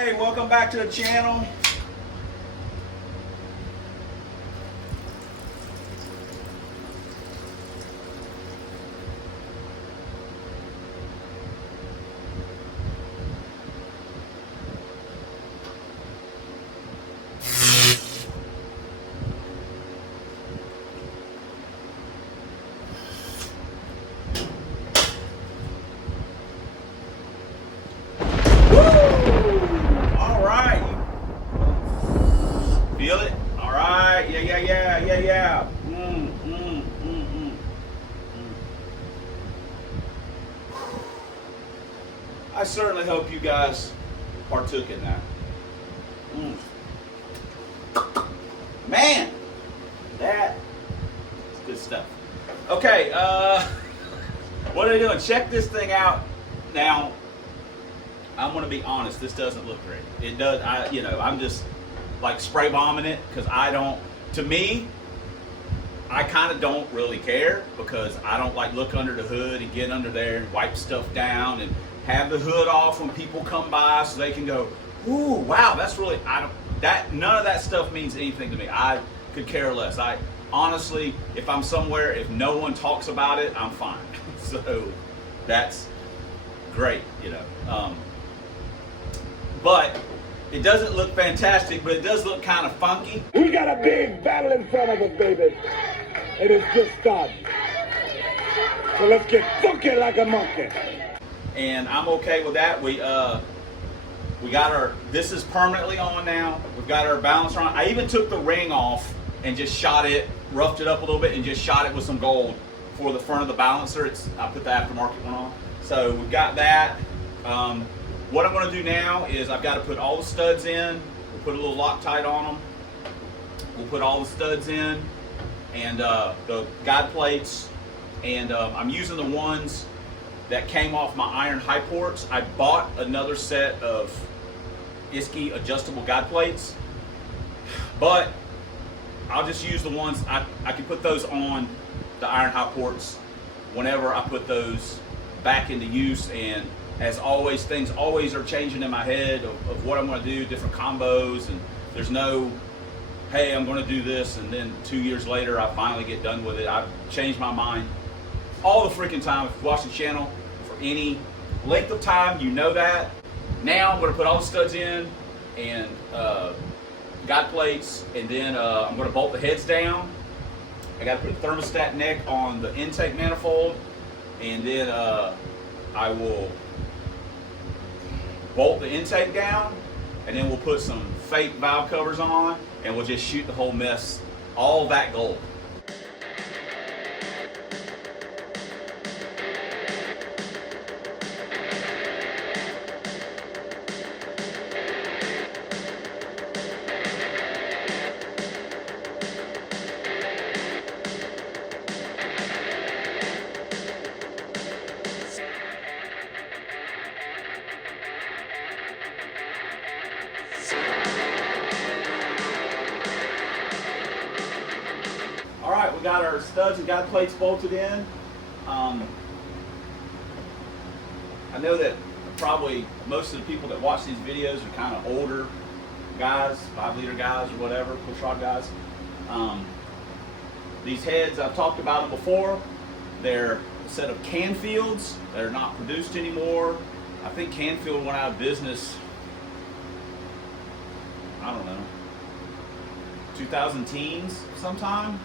Hey, welcome back to the channel. I certainly hope you guys partook in that. Man, that is good stuff. Okay, what are they doing? Check this thing out. Now, I'm going to be honest. This doesn't look great. It does. I'm just like spray bombing it because I don't. To me, I kind of don't really care because I don't like look under the hood and get under there and wipe stuff down and have the hood off when people come by so they can go, ooh, wow, that's really, none of that stuff means anything to me. I could care less. I honestly, if I'm somewhere, if no one talks about it, I'm fine. So that's great, but it doesn't look fantastic, but it does look kind of funky. We got a big battle in front of us, baby. It is just starting. So let's get funky like a monkey. And I'm okay with that. We got our, this is permanently on now. We've got our balancer on. I even took the ring off and just shot it, roughed it up a little bit and just shot it with some gold for the front of the balancer. I put the aftermarket one on. So we've got that. What I'm going to do now is I've got to put all the studs in. We'll put a little Loctite on them. We'll put all the studs in and the guide plates. And I'm using the ones that came off my iron high ports. I bought another set of ISKI adjustable guide plates, but I'll just use the ones, I can put those on the iron high ports whenever I put those back into use. And as always, things always are changing in my head of what I'm gonna do, different combos, and there's no, hey, I'm gonna do this, and then 2 years later, I finally get done with it. I've changed my mind all the freaking time. If you watch the channel for any length of time, you know that. Now I'm going to put all the studs in and guide plates, and then I'm going to bolt the heads down. I got to put a thermostat neck on the intake manifold, and then I will bolt the intake down, and then we'll put some fake valve covers on, and we'll just shoot the whole mess, all that gold. All right, we got our studs and guide plates bolted in. I know that probably most of the people that watch these videos are kind of older guys, 5-liter guys or whatever, push rod guys. These heads, I've talked about them before. They're a set of Canfields. They're not produced anymore. I think Canfield went out of business, I don't know, 2010s sometime.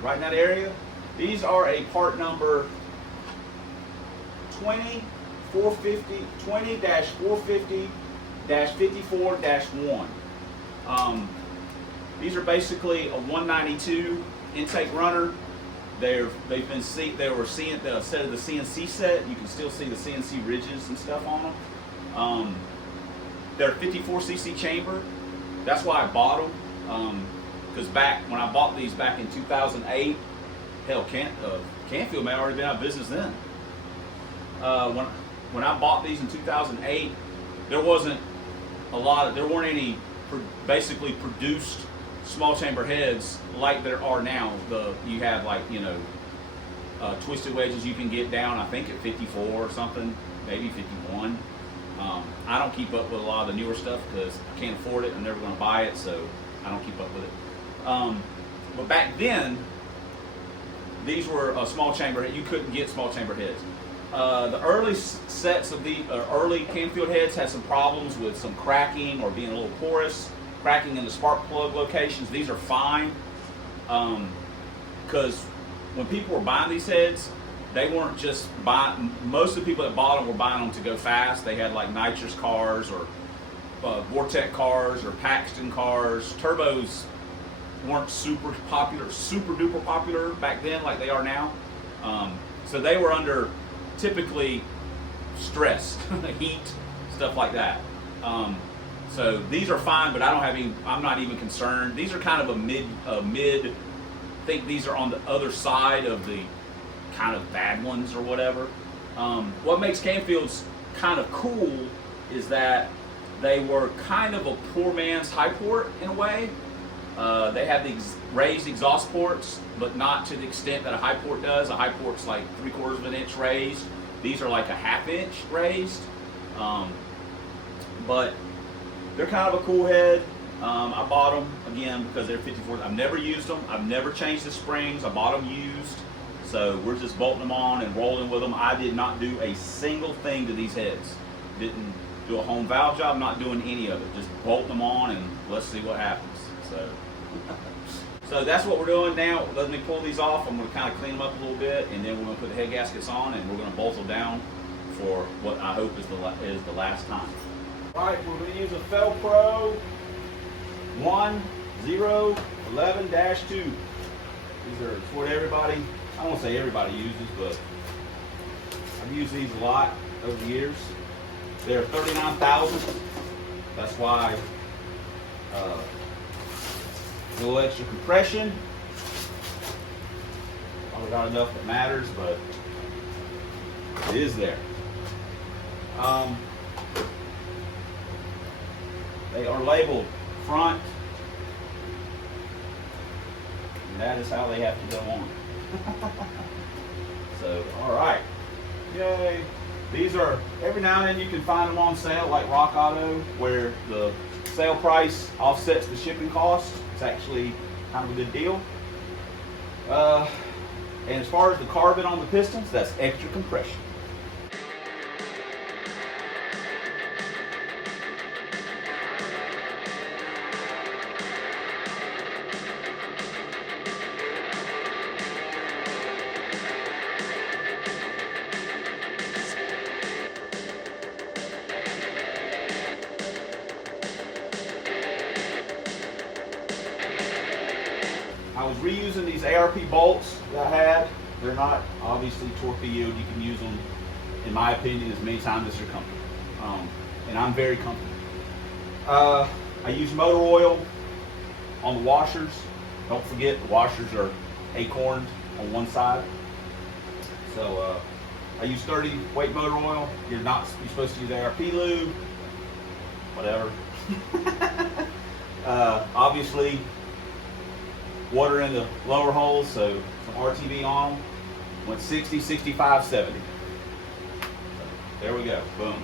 Right in that area. These are a part number 20-450-54-1. These are basically a 192 intake runner. They were seeing the set of the CNC set. You can still see the CNC ridges and stuff on them. They're 54cc chamber. That's why I bought them. Because back when I bought these back in 2008, hell, Canfield may have already been out of business then. When I bought these in 2008, there weren't any basically produced small chamber heads like there are now. You have twisted wedges you can get down, I think at 54 or something, maybe 51. I don't keep up with a lot of the newer stuff because I can't afford it. I'm never going to buy it, so I don't keep up with it. But back then, these were a small chamber. You couldn't get small chamber heads. The early sets of the early Canfield heads had some problems with some cracking or being a little porous, cracking in the spark plug locations. These are fine because when people were buying these heads, they weren't just buying. Most of the people that bought them were buying them to go fast. They had like nitrous cars or Vortec cars or Paxton cars. Turbos weren't super popular, super duper popular back then like they are now. So they were under typically stress, heat, stuff like that. So these are fine, but I'm not even concerned. These are kind of a mid, I think these are on the other side of the kind of bad ones or whatever. What makes Canfields kind of cool is that they were kind of a poor man's high port in a way. They have these raised exhaust ports, but not to the extent that a high port does. A high port's like 3/4 of an inch raised. These are like a 1/2 inch raised. But they're kind of a cool head. I bought them again because they're 54. I've never used them. I've never changed the springs. I bought them used. So we're just bolting them on and rolling with them. I did not do a single thing to these heads. Didn't do a home valve job, not doing any of it. Just bolting them on and let's see what happens. So that's what we're doing now. Let me pull these off. I'm going to kind of clean them up a little bit, and then we're going to put the head gaskets on, and we're going to bolt them down for what I hope is the last time. All right, we're going to use a Felpro 1011-2. These are what everybody, I won't say everybody uses, but I've used these a lot over the years. They're 39,000. That's why a little extra compression. Probably not enough that matters, but it is there. They are labeled front, and that is how they have to go on. So, all right, yay. These are, every now and then you can find them on sale like Rock Auto, where the sale price offsets the shipping cost. It's actually kind of a good deal. And as far as the carbon on the pistons, that's extra compression. I was reusing these ARP bolts that I had. They're not obviously torpedoed. You can use them, in my opinion, as many times as you're comfortable. And I'm very comfortable. I use motor oil on the washers. Don't forget the washers are acorned on one side. So I use 30 weight motor oil. You're supposed to use ARP lube, whatever. Obviously, water in the lower holes, so some RTV on them. Went 60, 65, 70. So, there we go, boom.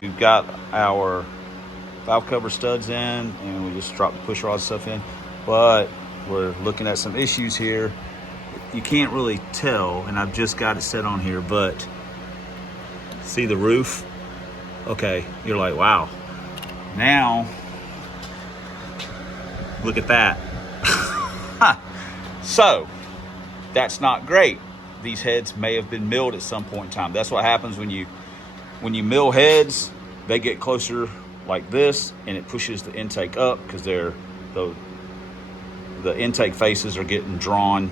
We've got our valve cover studs in, and we just dropped the push rod stuff in, but we're looking at some issues here. You can't really tell, and I've just got it set on here, but see the roof? Okay, you're like, wow. Now, look at that. So, that's not great. These heads may have been milled at some point in time. That's what happens when you mill heads. They get closer like this, and it pushes the intake up because the intake faces are getting drawn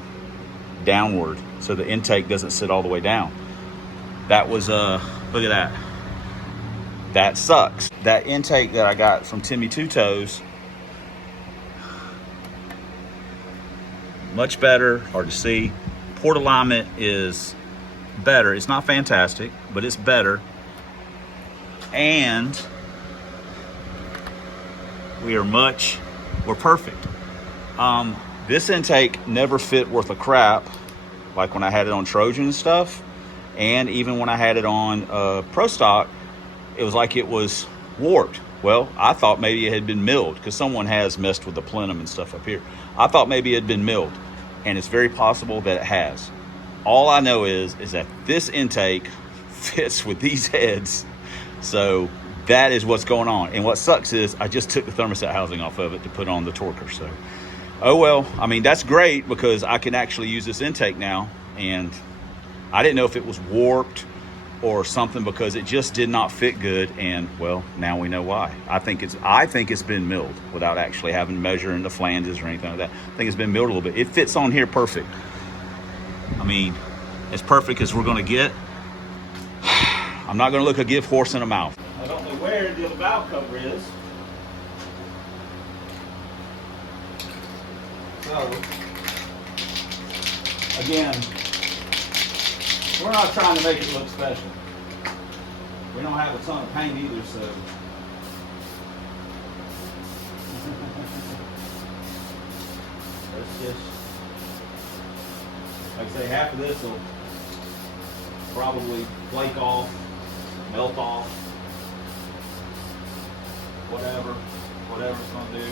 downward, so the intake doesn't sit all the way down. That was look at that. That sucks. That intake that I got from Timmy Two Toes, much better, hard to see. Port alignment is better. It's not fantastic, but it's better. And we're perfect. This intake never fit worth a crap, like when I had it on Trojan and stuff. And even when I had it on Pro Stock, it was like it was warped. Well, I thought maybe it had been milled, because someone has messed with the plenum and stuff up here. I thought maybe it had been milled, and it's very possible that it has. All I know is that this intake fits with these heads, so that is what's going on. And what sucks is I just took the thermostat housing off of it to put on the torquer. So, oh well, I mean, that's great because I can actually use this intake now, and I didn't know if it was warped or something because it just did not fit good. And well, now we know why. I think it's been milled without actually having to measure in the flanges or anything like that. I think it's been milled a little bit. It fits on here perfect. I mean, as perfect as we're gonna get. I'm not gonna look a gift horse in the mouth. I don't know where the valve cover is. So, again, we're not trying to make it look special. We don't have a ton of paint either, so. Let's just, like I say, half of this will probably flake off, melt off, whatever it's gonna do.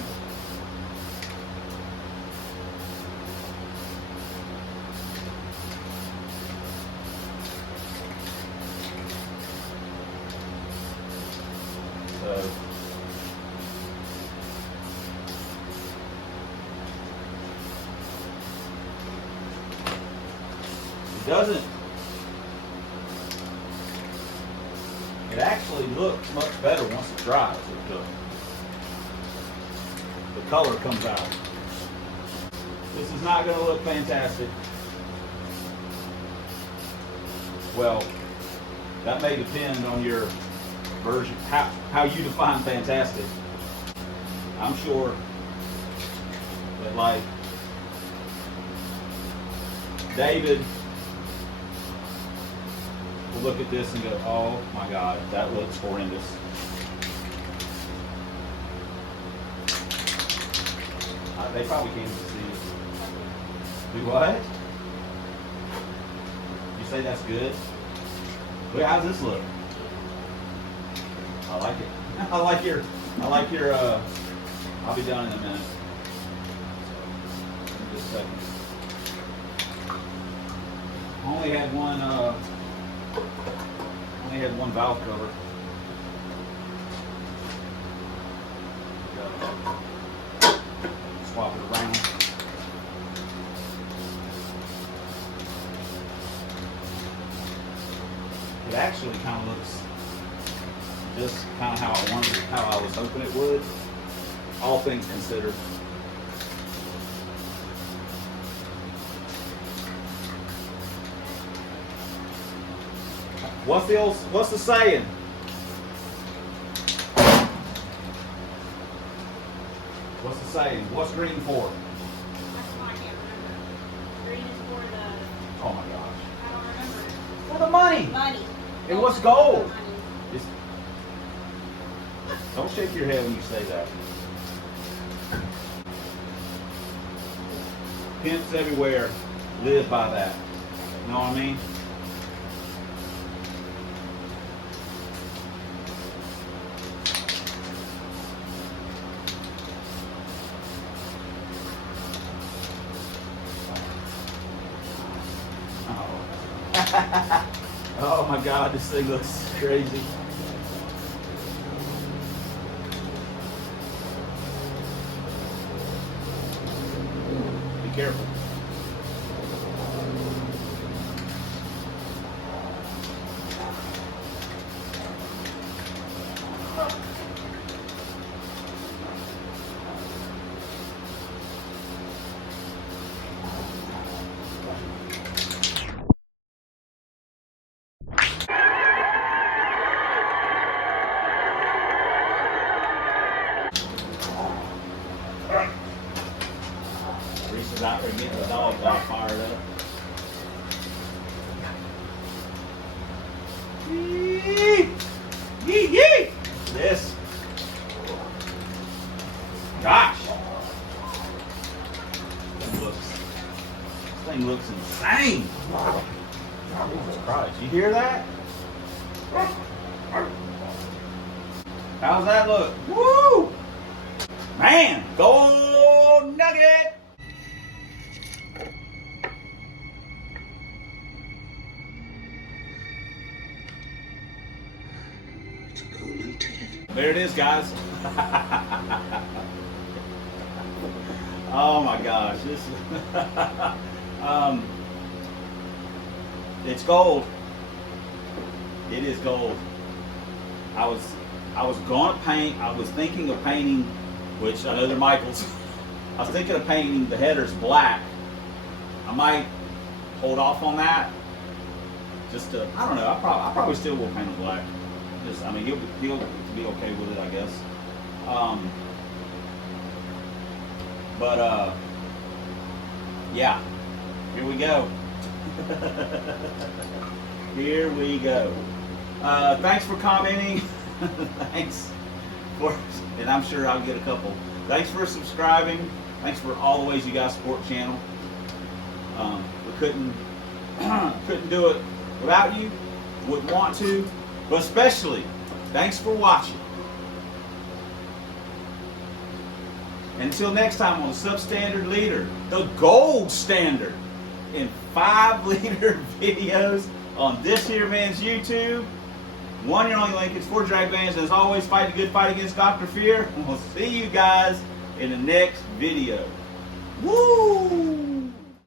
So, it actually looks much better once it dries. The color comes out. This is not going to look fantastic. Well, that may depend on your version, how you define fantastic. I'm sure that, like, David will look at this and go, oh my God, that looks horrendous. They probably can't see it. Do what? You say that's good? Look, how does this look? I like it. I like your, I'll be done in a minute. Just a second. Only had one valve cover. Swap it around. It actually kind of looks just kind of how I was hoping it would, all things considered. What's the saying? What's the saying? What's green for? I can't remember. Green is for the... Oh my gosh. I don't remember. For the money. Money. And what's gold? Just, don't shake your head when you say that. Pimps everywhere live by that. You know what I mean? Oh my God, this thing looks crazy. Be careful. Reese is out there getting looks insane. Jesus Christ, you hear that? How's that look? Woo! Man, gold nugget! There it is, guys. Oh my gosh, this is it's gold. It is gold. I was gonna paint. I was thinking of painting, which I know they're Michaels. I was thinking of painting the headers black. I might hold off on that. Just to, I don't know. I probably still will paint it black. Just, I mean, he'll be okay with it, I guess. Yeah, here we go. Here we go. Thanks for commenting. Thanks for, and I'm sure I'll get a couple. Thanks for subscribing. Thanks for all the ways you guys support the channel. We couldn't do it without you. Wouldn't want to, but especially thanks for watching. Until next time on the Substandard Leader, the gold standard in 5-liter videos on this here man's YouTube. One and only link is for Drag Vans. And as always, fight a good fight against Dr. Fear. And we'll see you guys in the next video. Woo!